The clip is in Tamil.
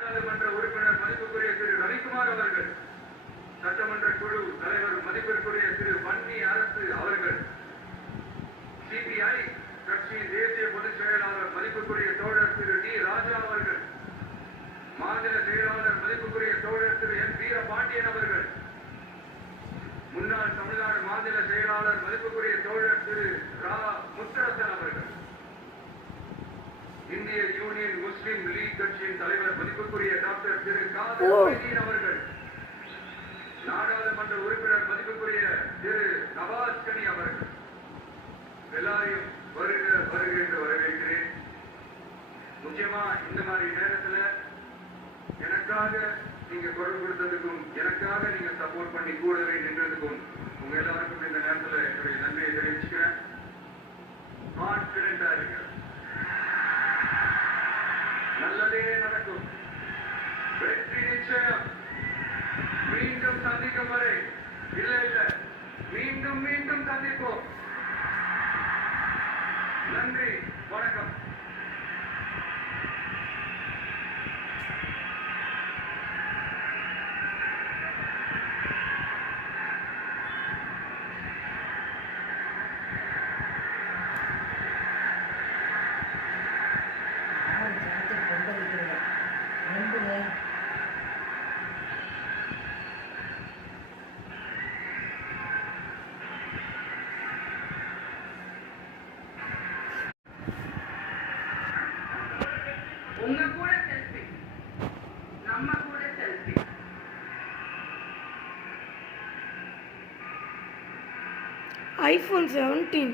நாடாளுமன்ற உறுப்பினர் மதிப்புக்குரிய திரு ரவிக்குமார் அவர்கள், சட்டமன்ற குழு தலைவர் மதிப்பிற்குரிய திரு வன்னி அரசு அவர்கள், சிபிஐ கட்சியின் தேசிய பொதுச் செயலாளர் மதிப்புக்குரிய தோழர் திரு டி ராஜா அவர்கள், மாநில செயலாளர் மதிப்புக்குரிய தோழர் திரு என் வீரபாண்டியன் அவர்கள், முன்னாள் தமிழ்நாடு மாநில செயலாளர் மதிப்புக்குரிய தோழர் திரு ரா முத்தரசன் அவர்கள், இந்திய யூனியன் முஸ்லிம் லீக் கட்சியின் தலைவர் மதிப்புக்குரிய டாக்டர் திரு காதர் அவர்கள், நாடாளுமன்ற உறுப்பினர் மதிப்புக்குரிய திரு நவாஸ் கனி அவர்கள், எல்லாரையும் வருக வருக என்று வரவேற்கிறேன். முக்கியமா இந்த மாதிரி நேரத்துல எனக்காக நீங்க குரல் கொடுத்ததுக்கும், எனக்காக நீங்க சப்போர்ட் பண்ணி கூடவே நின்றதுக்கும் உங்க எல்லாருக்கும் இந்த நேரத்துல என்னுடைய நன்றியை தெரிவிச்சுக்கிறேன். கான்பிடண்டா இருங்க, நல்லதே நடக்கும், வெற்றி நிச்சயம். மீண்டும் சந்திக்கும் வரை இல்ல மீண்டும் மீண்டும் சந்திப்போம். நன்றி, வணக்கம். உங்க கூட செல்ஃபி, நம்ம கூட செல்ஃபி. iPhone 17